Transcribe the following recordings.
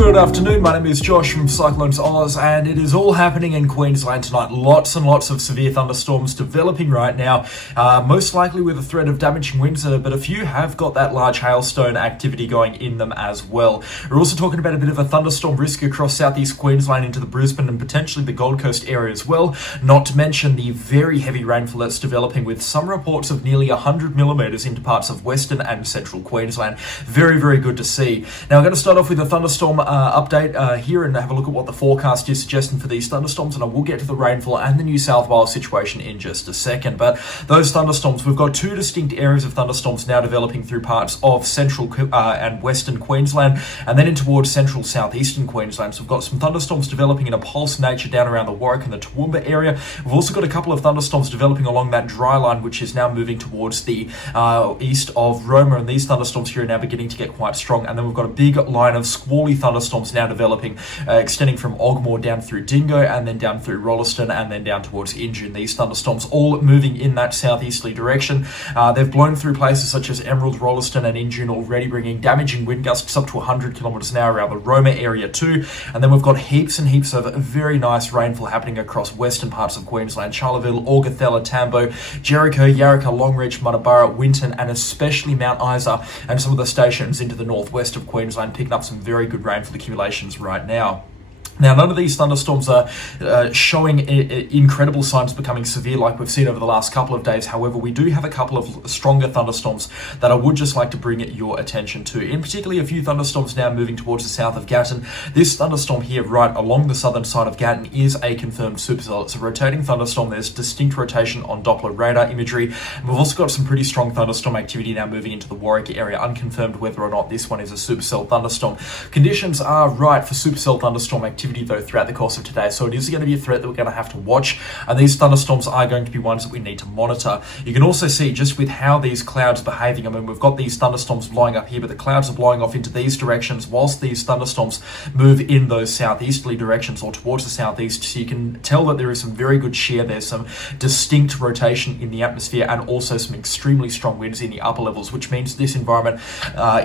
Good afternoon, my name is Josh from CyclonesOZ, and it is all happening in Queensland tonight. Lots and lots of severe thunderstorms developing right now, most likely with a threat of damaging winds, but a few have got that large hailstone activity going in them as well. We're also talking about a bit of a thunderstorm risk across southeast Queensland into the Brisbane and potentially the Gold Coast area as well, not to mention the very heavy rainfall that's developing with some reports of nearly 100 millimetres into parts of western and central Queensland. Very, very good to see. Now, I'm going to start off with a thunderstorm update here and have a look at what the forecast is suggesting for these thunderstorms, and I will get to the rainfall and the New South Wales situation in just a second. But those thunderstorms, we've got two distinct areas of thunderstorms now developing through parts of central and western Queensland, and then in towards central southeastern Queensland. So we've got some thunderstorms developing in a pulse nature down around the Warwick and the Toowoomba area. We've also got a couple of thunderstorms developing along that dry line, which is now moving towards the east of Roma, and these thunderstorms here are now beginning to get quite strong. And then we've got a big line of squally thunderstorms now developing, extending from Ogmore down through Dingo and then down through Rolleston and then down towards Injune. These thunderstorms all moving in that southeasterly direction. They've blown through places such as Emerald, Rolleston and Injune, already bringing damaging wind gusts up to 100 kilometres an hour around the Roma area too. And then we've got heaps and heaps of very nice rainfall happening across western parts of Queensland: Charleville, Augathella, Tambo, Jericho, Yarraka, Longreach, Muttaburra, Winton and especially Mount Isa and some of the stations into the northwest of Queensland, picking up some very good rainfall accumulations right now. Now, none of these thunderstorms are showing incredible signs of becoming severe like we've seen over the last couple of days. However, we do have a couple of stronger thunderstorms that I would just like to bring your attention to. In particularly, a few thunderstorms now moving towards the south of Gatton. This thunderstorm here right along the southern side of Gatton is a confirmed supercell. It's a rotating thunderstorm. There's distinct rotation on Doppler radar imagery. And we've also got some pretty strong thunderstorm activity now moving into the Warwick area. Unconfirmed whether or not this one is a supercell thunderstorm. Conditions are right for supercell thunderstorm activity though throughout the course of today, so it is going to be a threat that we're going to have to watch, and these thunderstorms are going to be ones that we need to monitor. You can also see just with how these clouds are behaving. I mean, we've got these thunderstorms blowing up here, but the clouds are blowing off into these directions whilst these thunderstorms move in those southeasterly directions or towards the southeast. So you can tell that there is some very good shear. There's some distinct rotation in the atmosphere and also some extremely strong winds in the upper levels, which means this environment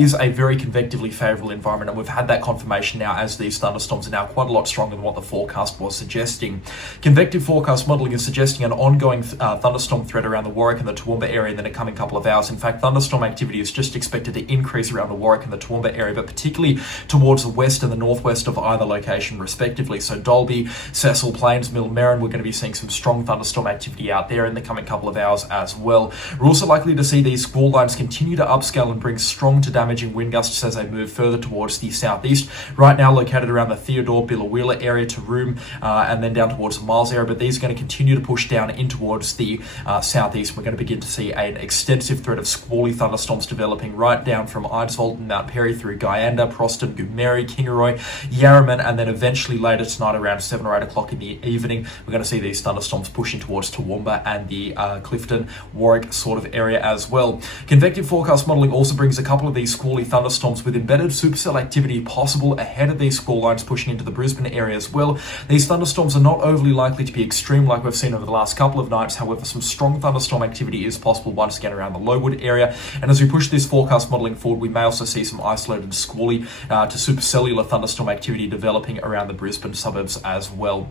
is a very convectively favourable environment, and we've had that confirmation now as these thunderstorms are now quite a lot stronger than what the forecast was suggesting. Convective forecast modelling is suggesting an ongoing thunderstorm threat around the Warwick and the Toowoomba area in the coming couple of hours. In fact, thunderstorm activity is just expected to increase around the Warwick and the Toowoomba area, but particularly towards the west and the northwest of either location respectively. So Dalby, Cecil, Plains, Mill, Merrin, we're going to be seeing some strong thunderstorm activity out there in the coming couple of hours as well. We're also likely to see these squall lines continue to upscale and bring strong to damaging wind gusts as they move further towards the southeast. Right now located around the Theodore, Billawheeler area to Room and then down towards the Miles area, but these are going to continue to push down in towards the southeast. We're going to begin to see an extensive threat of squally thunderstorms developing right down from Eidsvold and Mount Perry through Guyanda, Proston, Goomeri, Kingaroy, Yarraman, and then eventually later tonight around 7 or 8 o'clock in the evening, we're going to see these thunderstorms pushing towards Toowoomba and the Clifton, Warwick sort of area as well. Convective forecast modelling also brings a couple of these squally thunderstorms with embedded supercell activity possible ahead of these squall lines pushing into the Brisbane area as well. These thunderstorms are not overly likely to be extreme like we've seen over the last couple of nights. However, some strong thunderstorm activity is possible once again around the Lowood area. And as we push this forecast modelling forward, we may also see some isolated squally to supercellular thunderstorm activity developing around the Brisbane suburbs as well.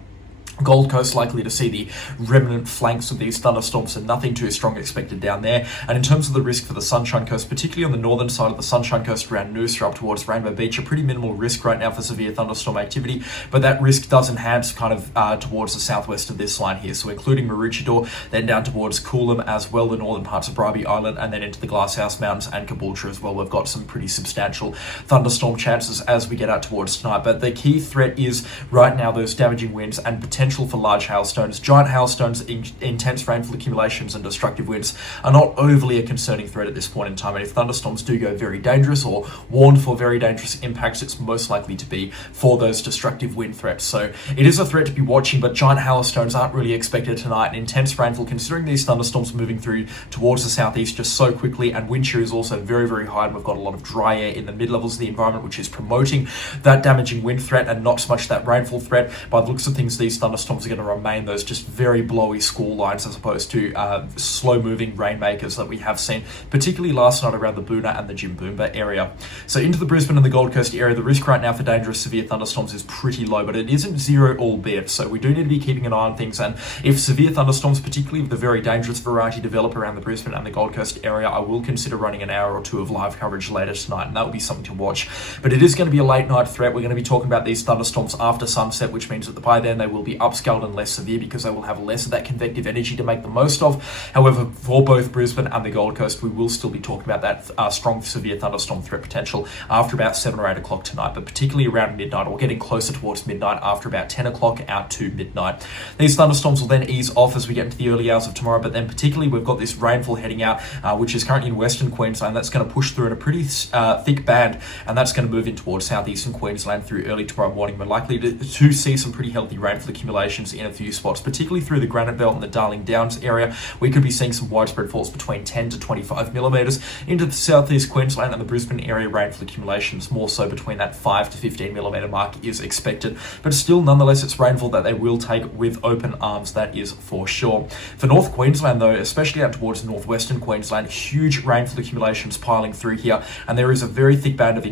Gold Coast likely to see the remnant flanks of these thunderstorms, and nothing too strong expected down there. And in terms of the risk for the Sunshine Coast, particularly on the northern side of the Sunshine Coast around Noosa up towards Rainbow Beach, a pretty minimal risk right now for severe thunderstorm activity, but that risk does enhance kind of towards the southwest of this line here, so including Maroochydore, then down towards Coolum as well, the northern parts of Bribie Island, and then into the Glasshouse Mountains and Caboolture as well. We've got some pretty substantial thunderstorm chances as we get out towards tonight, but the key threat is right now those damaging winds and potential for large hailstones. Giant hailstones, intense rainfall accumulations and destructive winds are not overly a concerning threat at this point in time, and if thunderstorms do go very dangerous or warned for very dangerous impacts, it's most likely to be for those destructive wind threats. So it is a threat to be watching, but giant hailstones aren't really expected tonight, and intense rainfall considering these thunderstorms moving through towards the southeast just so quickly, and wind shear is also very, very high, and we've got a lot of dry air in the mid-levels of the environment which is promoting that damaging wind threat and not so much that rainfall threat. By the looks of things, these thunderstorms thunderstorms are going to remain those just very blowy squall lines as opposed to slow-moving rainmakers that we have seen, particularly last night around the Boonah and the Jimboomba area. So into the Brisbane and the Gold Coast area, the risk right now for dangerous severe thunderstorms is pretty low, but it isn't zero albeit, so we do need to be keeping an eye on things. And if severe thunderstorms, particularly with the very dangerous variety, develop around the Brisbane and the Gold Coast area, I will consider running an hour or two of live coverage later tonight, and that will be something to watch. But it is going to be a late night threat. We're going to be talking about these thunderstorms after sunset, which means that by then they will be upscaled and less severe because they will have less of that convective energy to make the most of. However, for both Brisbane and the Gold Coast, we will still be talking about that strong severe thunderstorm threat potential after about 7 or 8 o'clock tonight, but particularly around midnight or getting closer towards midnight after about 10 o'clock out to midnight. These thunderstorms will then ease off as we get into the early hours of tomorrow, but then particularly we've got this rainfall heading out, which is currently in Western Queensland. That's going to push through in a pretty thick band, and that's going to move in towards southeastern Queensland through early tomorrow morning. We're likely to see some pretty healthy rainfall accumulations in a few spots, particularly through the Granite Belt and the Darling Downs area. We could be seeing some widespread falls between 10 to 25 millimetres. Into the southeast Queensland and the Brisbane area, rainfall accumulations more so between that 5 to 15 millimetre mark is expected, but still nonetheless it's rainfall that they will take with open arms, that is for sure. For North Queensland though, especially out towards northwestern Queensland, huge rainfall accumulations piling through here, and there is a very thick band of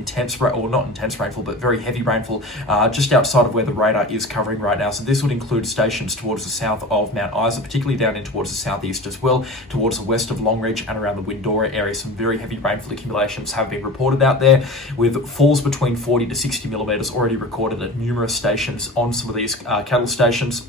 not intense rainfall, but very heavy rainfall just outside of where the radar is covering right now. So this would include stations towards the south of Mount Isa, particularly down in towards the southeast as well, towards the west of Longreach and around the Windora area. Some very heavy rainfall accumulations have been reported out there, with falls between 40 to 60 millimetres already recorded at numerous stations on some of these cattle stations.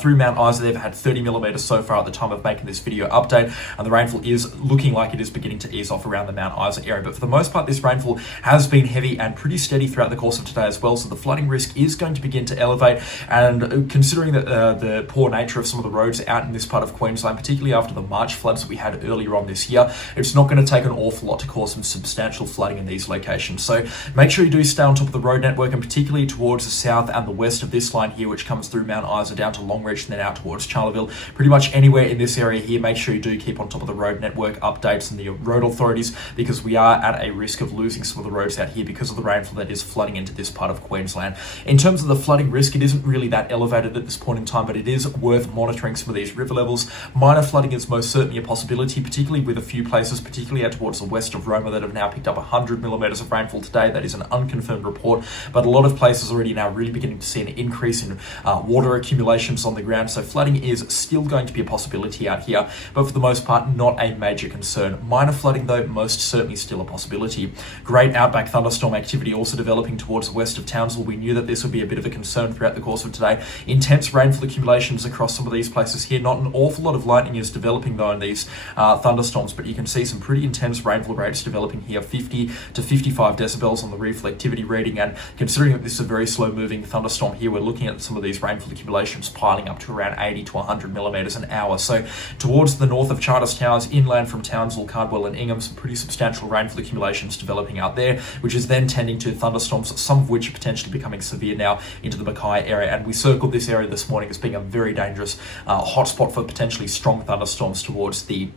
Through Mount Isa, they've had 30 millimetres so far at the time of making this video update, and the rainfall is looking like it is beginning to ease off around the Mount Isa area. But for the most part, this rainfall has been heavy and pretty steady throughout the course of today as well, so the flooding risk is going to begin to elevate. And considering that the poor nature of some of the roads out in this part of Queensland, particularly after the March floods that we had earlier on this year, it's not going to take an awful lot to cause some substantial flooding in these locations. So make sure you do stay on top of the road network, and particularly towards the south and the west of this line here, which comes through Mount Isa down to Longreach and then out towards Charleville. Pretty much anywhere in this area here, make sure you do keep on top of the road network updates and the road authorities, because we are at a risk of losing some of the roads out here because of the rainfall that is flooding into this part of Queensland. In terms of the flooding risk, it isn't really that elevated at this point in time, but it is worth monitoring some of these river levels. Minor flooding is most certainly a possibility, particularly with a few places, particularly out towards the west of Roma, that have now picked up 100 millimetres of rainfall today. That is an unconfirmed report, but a lot of places already now really beginning to see an increase in water accumulations on the ground. So flooding is still going to be a possibility out here, but for the most part, not a major concern. Minor flooding, though, most certainly still a possibility. Great outback thunderstorm activity also developing towards the west of Townsville. We knew that this would be a bit of a concern throughout the course of today. Intense rainfall accumulations across some of these places here. Not an awful lot of lightning is developing, though, in these thunderstorms, but you can see some pretty intense rainfall rates developing here, 50 to 55 decibels on the reflectivity reading. And considering that this is a very slow-moving thunderstorm here, we're looking at some of these rainfall accumulations piling up to around 80 to 100 millimetres an hour. So towards the north of Charters Towers, inland from Townsville, Cardwell and Ingham, some pretty substantial rainfall accumulations developing out there, which is then tending to thunderstorms, some of which are potentially becoming severe now into the Mackay area. And we circled this area this morning as being a very dangerous hotspot for potentially strong thunderstorms towards the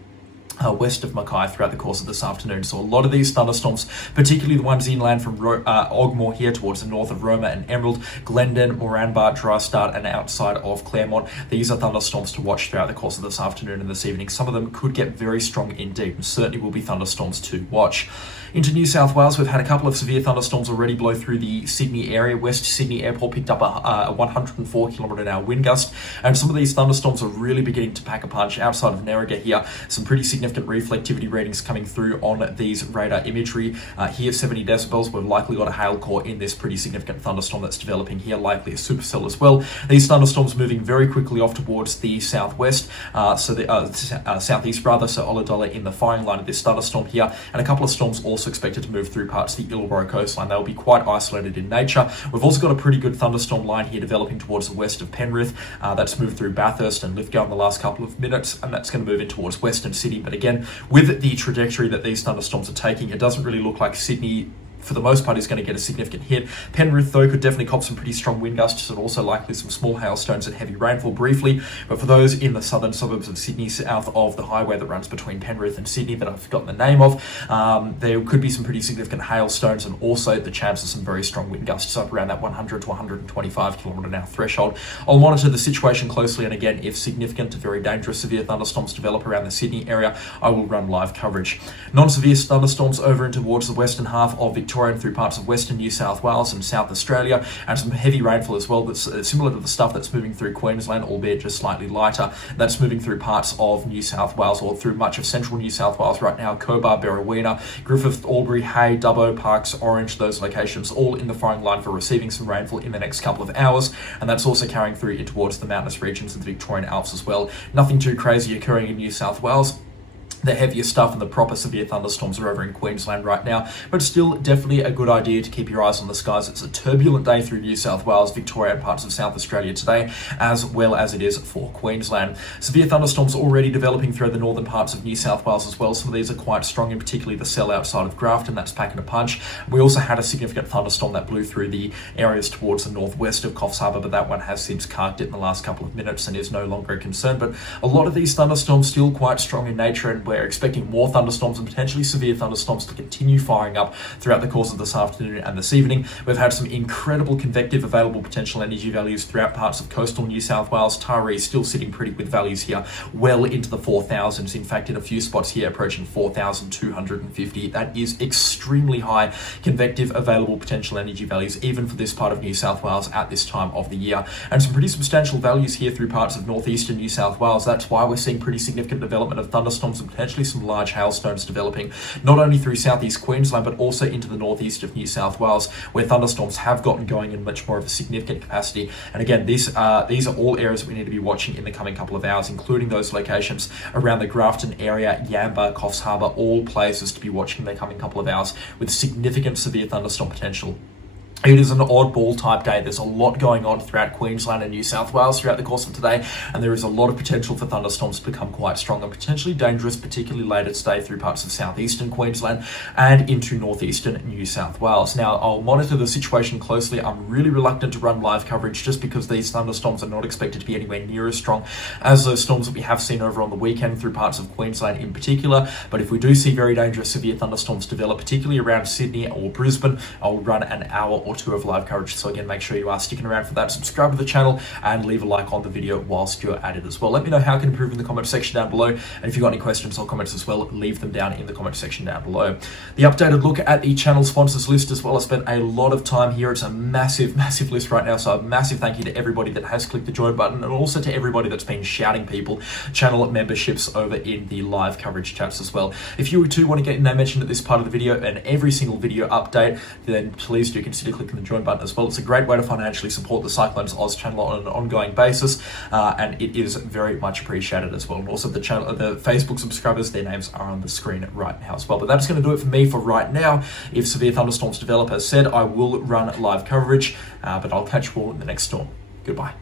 west of Mackay throughout the course of this afternoon. So a lot of these thunderstorms, particularly the ones inland from Ogmore here towards the north of Roma and Emerald, Glendon, Moranbah, Drystart and outside of Claremont, these are thunderstorms to watch throughout the course of this afternoon and this evening. Some of them could get very strong indeed, and certainly will be thunderstorms to watch. Into New South Wales, we've had a couple of severe thunderstorms already blow through the Sydney area. West Sydney Airport picked up a 104 km/h wind gust, and some of these thunderstorms are really beginning to pack a punch outside of Nerriga here. Some pretty significant reflectivity readings coming through on these radar imagery. Here, 70 decibels. We've likely got a hail core in this pretty significant thunderstorm that's developing here, likely a supercell as well. These thunderstorms moving very quickly off towards the southwest, southeast rather, so Ulladulla in the firing line of this thunderstorm here, and a couple of storms also expected to move through parts of the Illawarra coastline. They'll be quite isolated in nature. We've also got a pretty good thunderstorm line here developing towards the west of Penrith. That's moved through Bathurst and Lithgow in the last couple of minutes, and that's going to move in towards Western Sydney. But again, with the trajectory that these thunderstorms are taking, it doesn't really look like Sydney for the most part is going to get a significant hit. Penrith, though, could definitely cop some pretty strong wind gusts and also likely some small hailstones and heavy rainfall briefly. But for those in the southern suburbs of Sydney, south of the highway that runs between Penrith and Sydney that I've forgotten the name of, there could be some pretty significant hailstones and also the chance of some very strong wind gusts up around that 100 to 125 kilometre an hour threshold. I'll monitor the situation closely, and again, if significant to very dangerous severe thunderstorms develop around the Sydney area, I will run live coverage. Non-severe thunderstorms over and towards the western half of Victoria and through parts of western New South Wales and South Australia, and some heavy rainfall as well that's similar to the stuff that's moving through Queensland, albeit just slightly lighter. That's moving through parts of New South Wales or through much of central New South Wales right now. Cobar, Berowina, Griffith, Albury, Hay, Dubbo, Parks, Orange, those locations all in the firing line for receiving some rainfall in the next couple of hours, and that's also carrying through towards the mountainous regions of the Victorian Alps as well. Nothing too crazy occurring in New South Wales. The heavier stuff and the proper severe thunderstorms are over in Queensland right now, but still definitely a good idea to keep your eyes on the skies. It's a turbulent day through New South Wales, Victoria and parts of South Australia today, as well as it is for Queensland. Severe thunderstorms already developing through the northern parts of New South Wales as well. Some of these are quite strong, and particularly the cell outside of Grafton, that's packing a punch. We also had a significant thunderstorm that blew through the areas towards the northwest of Coffs Harbour, but that one has since carked it in the last couple of minutes and is no longer a concern. But a lot of these thunderstorms still quite strong in nature, and we're expecting more thunderstorms and potentially severe thunderstorms to continue firing up throughout the course of this afternoon and this evening. We've had some incredible convective available potential energy values throughout parts of coastal New South Wales. Taree still sitting pretty with values here well into the 4,000s. In fact, in a few spots here approaching 4,250. That is extremely high convective available potential energy values even for this part of New South Wales at this time of the year. And some pretty substantial values here through parts of northeastern New South Wales. That's why we're seeing pretty significant development of thunderstorms and potentially some large hailstones developing not only through southeast Queensland but also into the northeast of New South Wales, where thunderstorms have gotten going in much more of a significant capacity. And again, these are all areas that we need to be watching in the coming couple of hours, including those locations around the Grafton area, Yamba, Coffs Harbour, all places to be watching in the coming couple of hours with significant severe thunderstorm potential. It is an oddball type day. There's a lot going on throughout Queensland and New South Wales throughout the course of today, and there is a lot of potential for thunderstorms to become quite strong and potentially dangerous, particularly later today through parts of southeastern Queensland and into northeastern New South Wales. Now, I'll monitor the situation closely. I'm really reluctant to run live coverage just because these thunderstorms are not expected to be anywhere near as strong as those storms that we have seen over on the weekend through parts of Queensland in particular. But if we do see very dangerous severe thunderstorms develop, particularly around Sydney or Brisbane, I'll run an hour or two of live coverage. So again, make sure you are sticking around for that. Subscribe to the channel and leave a like on the video whilst you're at it as well. Let me know how I can improve in the comment section down below, and if you've got any questions or comments as well, leave them down in the comment section down below. The updated look at the channel sponsors list as well. I spent a lot of time here. It's a massive list right now, so a massive thank you to everybody that has clicked the join button, and also to everybody that's been shouting people channel memberships over in the live coverage chats as well. If you too want to get your name mentioned at this part of the video and every single video update, then please do consider clicking the join button as well. It's a great way to financially support the CyclonesOZ channel on an ongoing basis, and it is very much appreciated as well. And also the channel, the Facebook subscribers, their names are on the screen right now as well. But that's going to do it for me for right now. If severe thunderstorms develop, as said, I will run live coverage, but I'll catch you all in the next storm. Goodbye.